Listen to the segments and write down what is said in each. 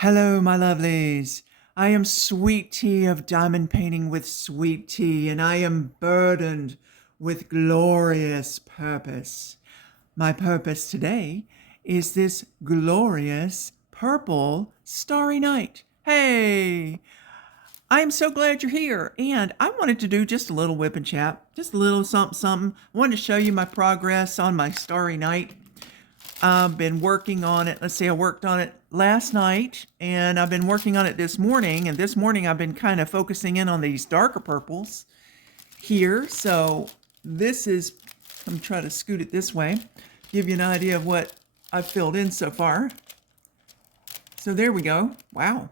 Hello, my lovelies. I am Sweet Tea of Diamond Painting with Sweet Tea, and I am burdened with glorious purpose. My purpose today is this glorious purple starry night. Hey, I am so glad you're here, and I wanted to do just a little whip and chat, just a little something, something. I wanted to show you my progress on my starry night. I've been working on it. Let's see, I worked on it last night and I've been working on it this morning. And this morning I've been kind of focusing in on these darker purples here. So this is, I'm trying to scoot it this way, give you an idea of what I've filled in so far. So there we go. Wow.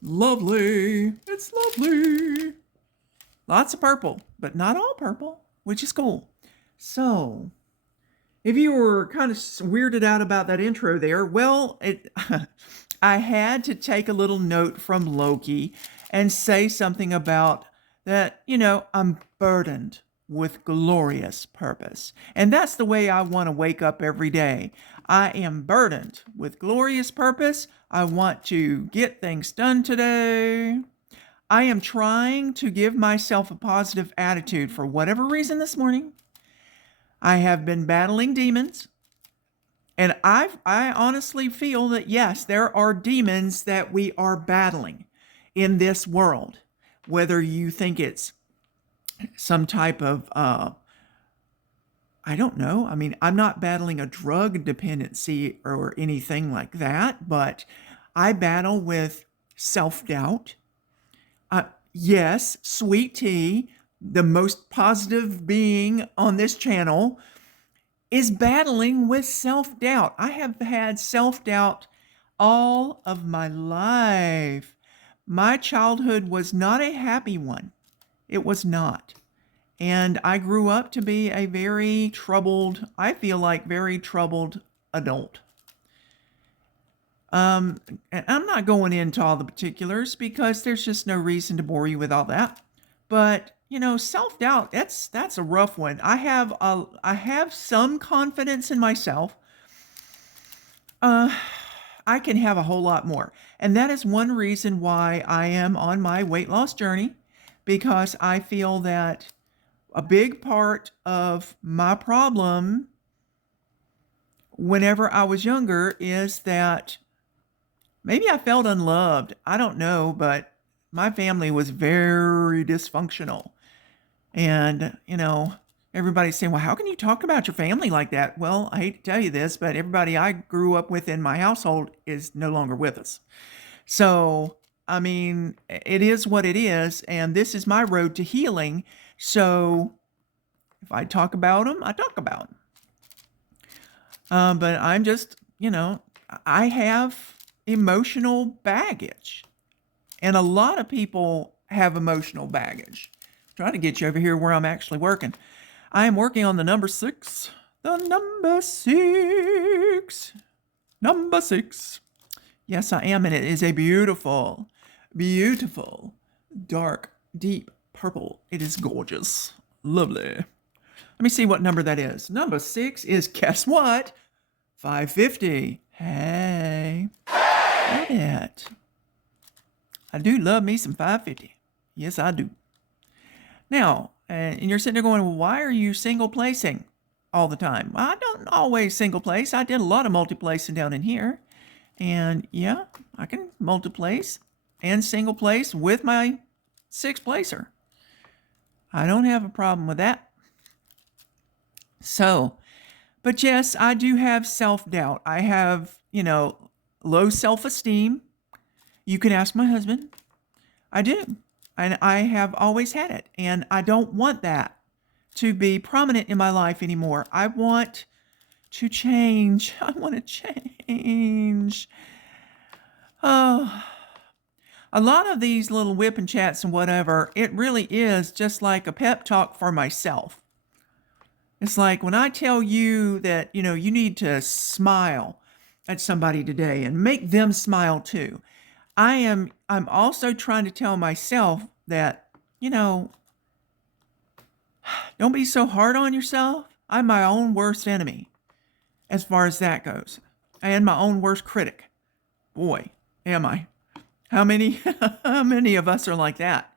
Lovely. It's lovely. Lots of purple, but not all purple, which is cool. So if you were kind of weirded out about that intro there, well, I had to take a little note from Loki and say something about that, I'm burdened with glorious purpose. And that's the way I want to wake up every day. I am burdened with glorious purpose. I want to get things done today. I am trying to give myself a positive attitude for whatever reason this morning. I have been battling demons, and I honestly feel that, yes, there are demons that we are battling in this world, whether you think it's some type of, I don't know. I mean, I'm not battling a drug dependency or anything like that, but I battle with self-doubt. Yes, Sweet Tea, the most positive being on this channel, is battling with self-doubt. I have had self-doubt all of my life. My childhood was not a happy one. It was not. And I grew up to be a very troubled, I feel like very troubled adult. And I'm not going into all the particulars because there's just no reason to bore you with all that. But self-doubt, that's a rough one. I have some confidence in myself. I can have a whole lot more. And that is one reason why I am on my weight loss journey, because I feel that a big part of my problem whenever I was younger is that maybe I felt unloved. I don't know, but my family was very dysfunctional. And, everybody's saying, well, how can you talk about your family like that? Well, I hate to tell you this, but everybody I grew up with in my household is no longer with us. So, I mean, it is what it is. And this is my road to healing. So if I talk about them, I talk about them. But I'm just, I have emotional baggage. And a lot of people have emotional baggage. Trying to get you over here where I'm actually working. I am working on the number 6. The number 6. Number 6. Yes, I am. And it is a beautiful, beautiful, dark, deep purple. It is gorgeous. Lovely. Let me see what number that is. Number 6 is, guess what? 550. Hey. Love it. I do love me some 550. Yes, I do. Now, and you're sitting there going, well, why are you single placing all the time? Well, I don't always single place. I did a lot of multi-placing down in here. And yeah, I can multi-place and single place with my 6 placer. I don't have a problem with that. So, but yes, I do have self-doubt. I have, low self-esteem. You can ask my husband. I do. And I have always had it. And I don't want that to be prominent in my life anymore. I want to change. I want to change. Oh, a lot of these little whip and chats and whatever, it really is just like a pep talk for myself. It's like when I tell you that, you need to smile at somebody today and make them smile too. I'm also trying to tell myself that, don't be so hard on yourself. I'm my own worst enemy as far as that goes. And my own worst critic. Boy, Am I? How many how many of us are like that?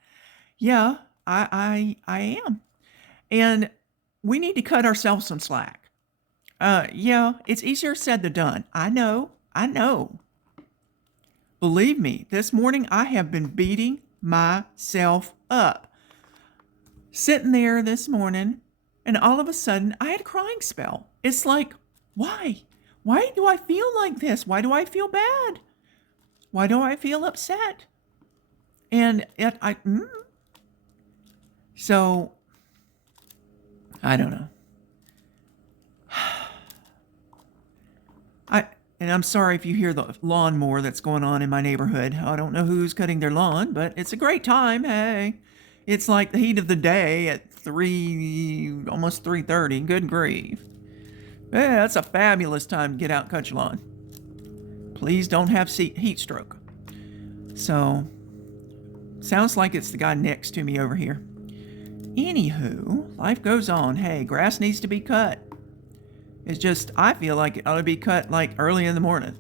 Yeah, I am. And we need to cut ourselves some slack. Yeah, it's easier said than done. I know. I know. Believe me, this morning I have been beating myself up. Sitting there this morning, and all of a sudden I had a crying spell. It's like, why? Why do I feel like this? Why do I feel bad? Why do I feel upset? And so I don't know. And I'm sorry if you hear the lawnmower that's going on in my neighborhood. I don't know who's cutting their lawn, but it's a great time. Hey, it's like the heat of the day at almost 3:30. Good grief. Yeah, that's a fabulous time to get out and cut your lawn. Please don't have heat stroke. So, sounds like it's the guy next to me over here. Anywho, life goes on. Hey, grass needs to be cut. It's just, I feel like it ought to be cut like early in the morning.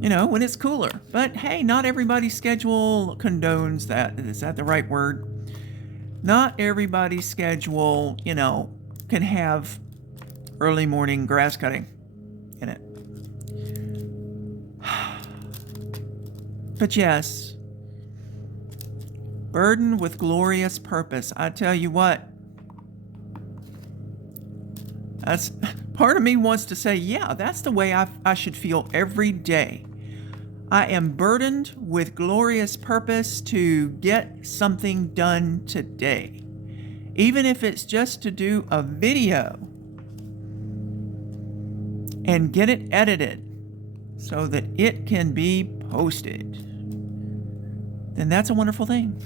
You know, when it's cooler. But hey, not everybody's schedule condones that. Is that the right word? Not everybody's schedule, can have early morning grass cutting in it. But yes, burdened with glorious purpose. I tell you what, that's part of me wants to say, yeah, that's the way I should feel every day. I am burdened with glorious purpose to get something done today. Even if it's just to do a video and get it edited so that it can be posted, then that's a wonderful thing.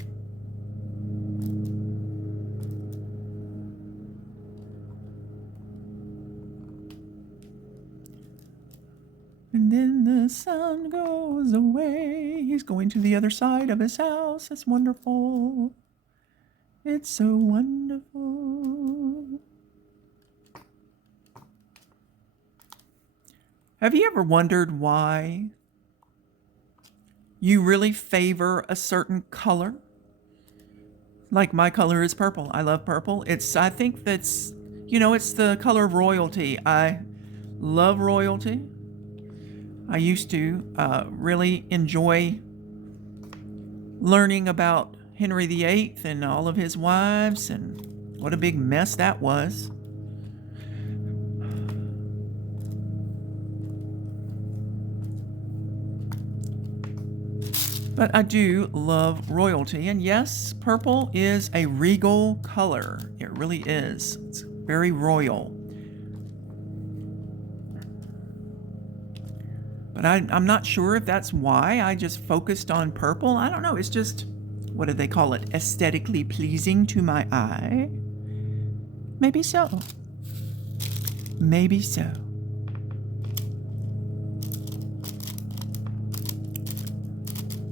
And then the sun goes away. He's going to the other side of his house. It's wonderful. It's so wonderful. Have you ever wondered why you really favor a certain color? Like my color is purple. I love purple. I think that's, it's the color of royalty. I love royalty. I used to really enjoy learning about Henry VIII and all of his wives, and what a big mess that was. But I do love royalty, and yes, purple is a regal color. It really is. It's very royal. But I'm not sure if that's why I just focused on purple. I don't know. It's just, what do they call it? Aesthetically pleasing to my eye? Maybe so. Maybe so.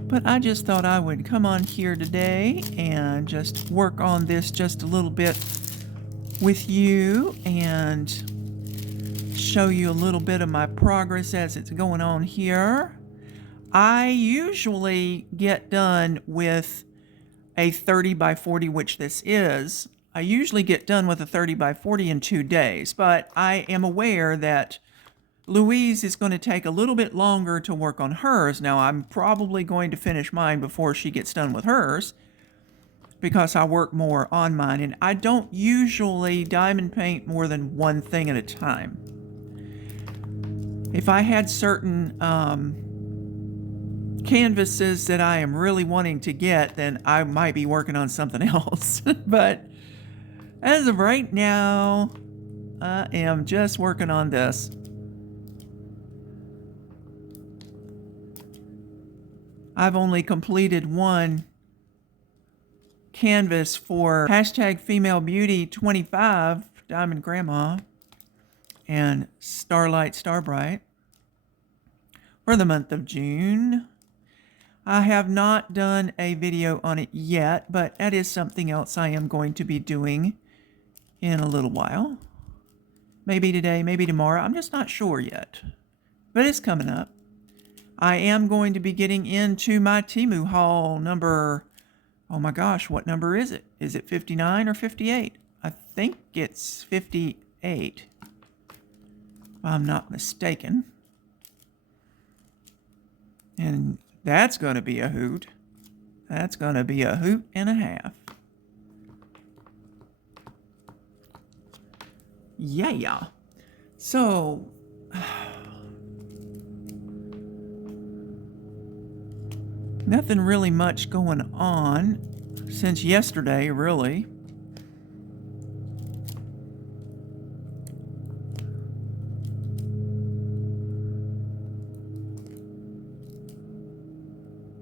But I just thought I would come on here today and just work on this just a little bit with you and show you a little bit of my progress as it's going on here. I usually get done with a 30 by 40, which this is. I usually get done with a 30 by 40 in 2 days, but I am aware that Louise is going to take a little bit longer to work on hers. Now, I'm probably going to finish mine before she gets done with hers because I work more on mine, and I don't usually diamond paint more than one thing at a time. If I had certain canvases that I am really wanting to get, then I might be working on something else. But as of right now, I am just working on this. I've only completed one canvas for #FemaleBeauty25, Diamond Grandma, and Starlight Starbright for the month of June. I have not done a video on it yet, but that is something else I am going to be doing in a little while. Maybe today, maybe tomorrow. I'm just not sure yet, but it's coming up. I am going to be getting into my Temu haul number, oh my gosh, what number is it? Is it 59 or 58? I think it's 58, if I'm not mistaken. And that's going to be a hoot. That's going to be a hoot and a half. Yeah. So, nothing really much going on since yesterday, really.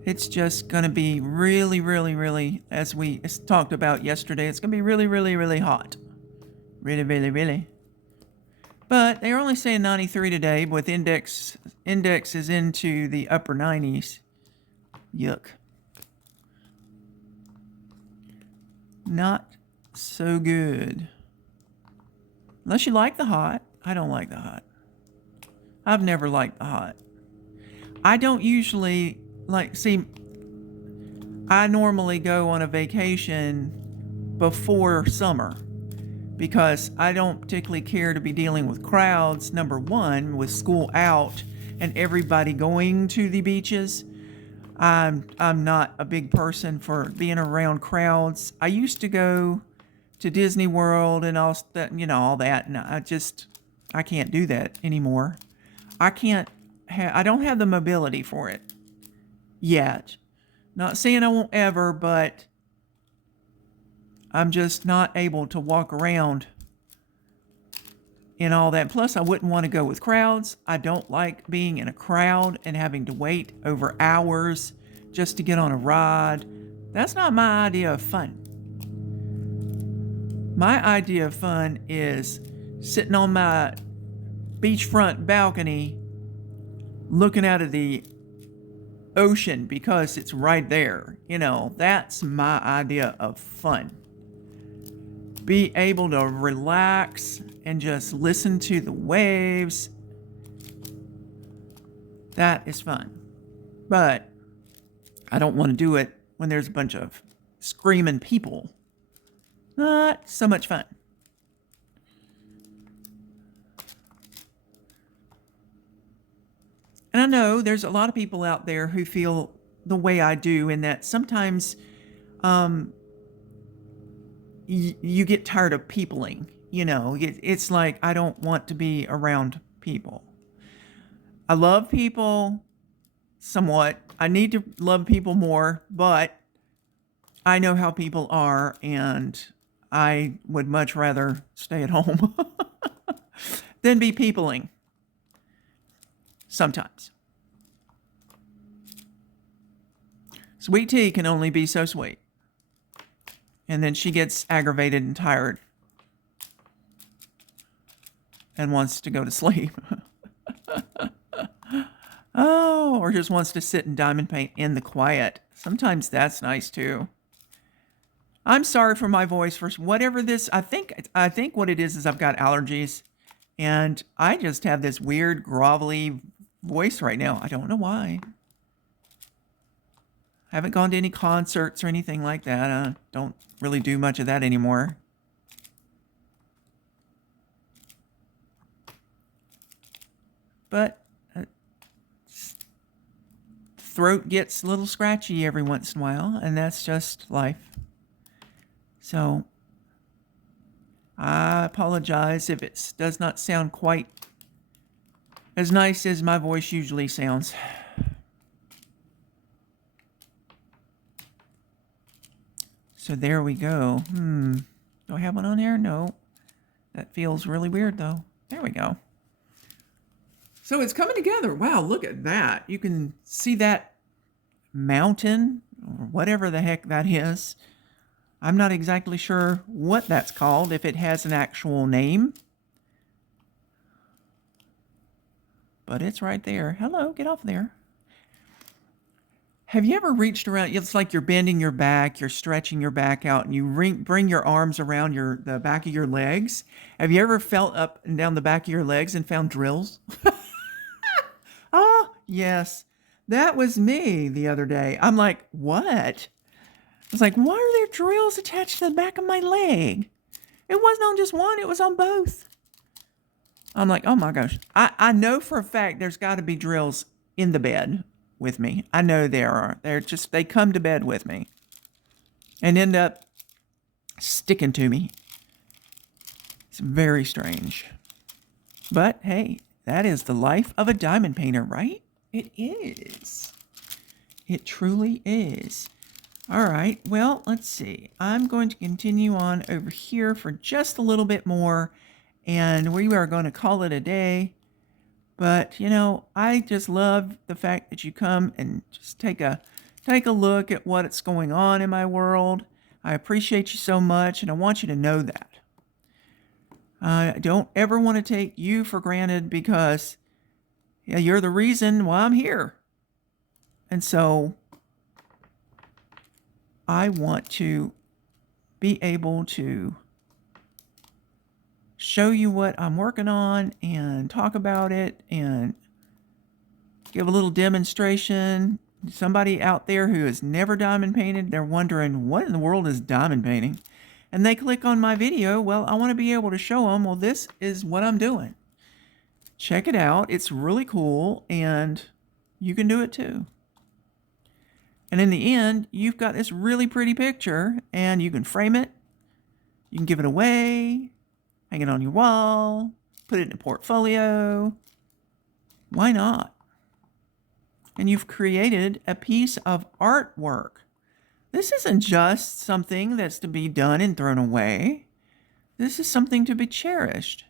It's just going to be really, as we talked about yesterday, it's going to be really hot. Really. But they're only saying 93 today, with index is into the upper 90s. Yuck. Not so good. Unless you like the hot. I don't like the hot. I've never liked the hot. I don't usually I normally go on a vacation before summer because I don't particularly care to be dealing with crowds, number one, with school out and everybody going to the beaches. I'm not a big person for being around crowds. I used to go to Disney World and all that, all that, and I can't do that anymore. I don't have the mobility for it yet. Not saying I won't ever, but I'm just not able to walk around and all that. Plus, I wouldn't want to go with crowds. I don't like being in a crowd and having to wait over hours just to get on a ride. That's not my idea of fun. My idea of fun is sitting on my beachfront balcony looking out of the ocean because it's right there. That's my idea of fun. Be able to relax and just listen to the waves. That is fun. But I don't want to do it when there's a bunch of screaming people. Not so much fun. And I know there's a lot of people out there who feel the way I do, in that sometimes you get tired of peopling. It's like I don't want to be around people. I love people somewhat. I need to love people more, but I know how people are, and I would much rather stay at home than be peopling. Sometimes. Sweet tea can only be so sweet. And then she gets aggravated and tired and wants to go to sleep. Oh, or just wants to sit and diamond paint in the quiet. Sometimes that's nice too. I'm sorry for my voice for whatever this. I think what it is I've got allergies, and I just have this weird grovelly voice right now. I don't know why. I haven't gone to any concerts or anything like that. I don't really do much of that anymore. But throat gets a little scratchy every once in a while, and that's just life. So I apologize if it does not sound quite as nice as my voice usually sounds. So there we go. Do I have one on there? No. That feels really weird though. There we go. So it's coming together. Wow, look at that. You can see that mountain or whatever the heck that is. I'm not exactly sure what that's called, if it has an actual name. But it's right there. Hello, get off there. Have you ever reached around? It's like you're bending your back, you're stretching your back out, and you bring your arms around the back of your legs. Have you ever felt up and down the back of your legs and found drills? Oh, yes. That was me the other day. I'm like, what? I was like, why are there drills attached to the back of my leg? It wasn't on just one, it was on both. I'm like, oh my gosh. I know for a fact there's got to be drills in the bed with me. I know there are. They come to bed with me and end up sticking to me. It's very strange. But hey, that is the life of a diamond painter, right? It is. It truly is. All right, well, let's see. I'm going to continue on over here for just a little bit more, and we are going to call it a day. But, I just love the fact that you come and just take a look at what's going on in my world. I appreciate you so much, and I want you to know that. I don't ever want to take you for granted because you're the reason why I'm here. And so I want to be able to show you what I'm working on and talk about it and give a little demonstration. Somebody out there who has never diamond painted, they're wondering, what in the world is diamond painting? And they click on my video. Well, I want to be able to show them, well, this is what I'm doing. Check it out. It's really cool, and you can do it too. And in the end, you've got this really pretty picture, and you can frame it. You can give it away, hang it on your wall, put it in a portfolio. Why not? And you've created a piece of artwork. This isn't just something that's to be done and thrown away. This is something to be cherished.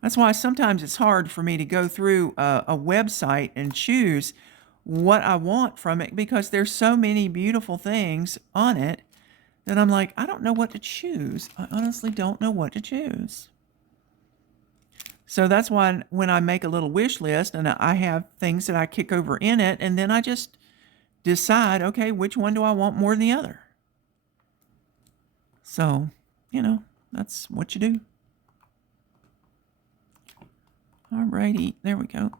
That's why sometimes it's hard for me to go through a website and choose what I want from it, because there's so many beautiful things on it that I'm like, I don't know what to choose. I honestly don't know what to choose. So that's why when I make a little wish list and I have things that I kick over in it, and then I just decide, okay, which one do I want more than the other? So, that's what you do. All righty, there we go.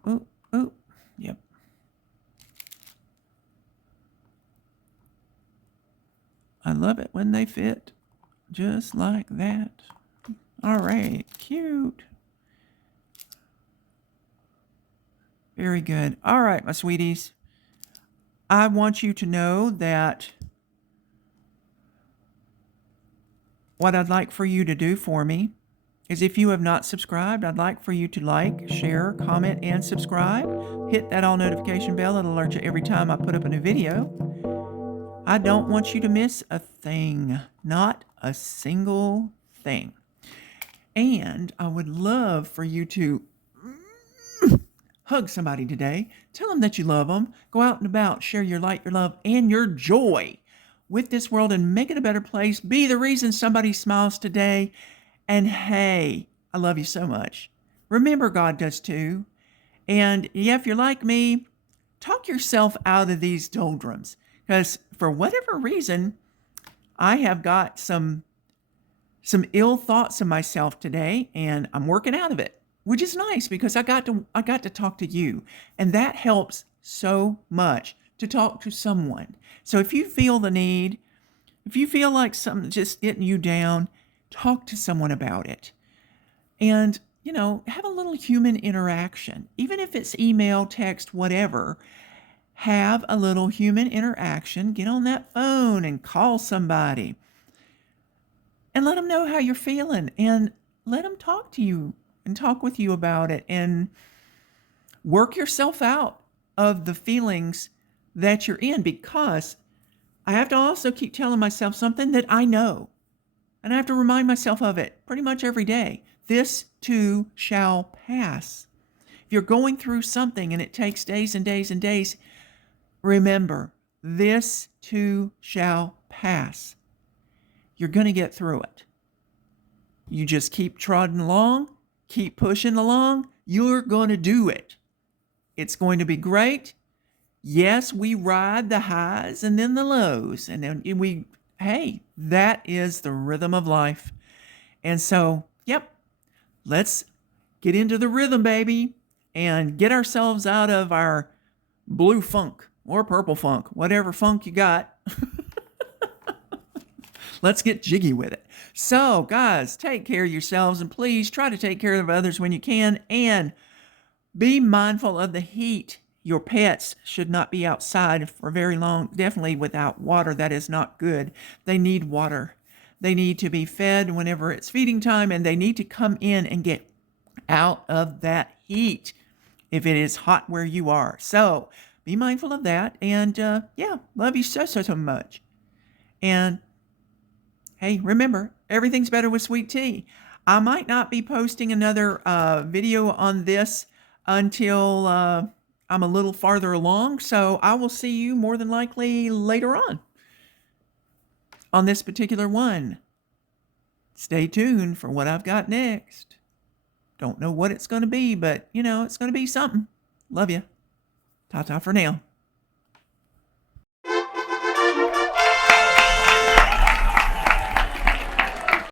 Oh, yep. I love it when they fit just like that. All right, cute. Very good. All right, my sweeties. I want you to know that what I'd like for you to do for me is, if you have not subscribed, I'd like for you to like, share, comment, and subscribe. Hit that all notification bell. It'll alert you every time I put up a new video. I don't want you to miss a thing, not a single thing. And I would love for you to hug somebody today. Tell them that you love them. Go out and about, share your light, your love, and your joy with this world and make it a better place. Be the reason somebody smiles today. And hey, I love you so much. Remember, God does too. And if you're like me, talk yourself out of these doldrums. Because for whatever reason, I have got some ill thoughts of myself today, and I'm working out of it, which is nice because I got to talk to you, and that helps so much to talk to someone. So if you feel the need, if you feel like something's just getting you down, talk to someone about it. And, have a little human interaction. Even if it's email, text, whatever, have a little human interaction. Get on that phone and call somebody. And let them know how you're feeling. And let them talk to you and talk with you about it. And work yourself out of the feelings that you're in. Because I have to also keep telling myself something that I know. And I have to remind myself of it pretty much every day. This too shall pass. If you're going through something and it takes days and days and days, remember, this too shall pass. You're going to get through it. You just keep trotting along, keep pushing along. You're going to do it. It's going to be great. Yes, we ride the highs and then the lows. And then that is the rhythm of life. And so, let's get into the rhythm, baby. and get ourselves out of our blue funk or purple funk, whatever funk you got. Let's get jiggy with it. So, guys, take care of yourselves, and please try to take care of others when you can, and be mindful of the heat. Your pets should not be outside for very long, definitely without water. That is not good. They need water. They need to be fed whenever it's feeding time, and they need to come in and get out of that heat if it is hot where you are. So be mindful of that. And yeah, love you so much. And hey, remember, everything's better with sweet tea. I might not be posting another video on this until I'm a little farther along. So I will see you more than likely later on this particular one. Stay tuned for what I've got next. Don't know what it's going to be, but, you know, it's going to be something. Love you. Ta-ta for now.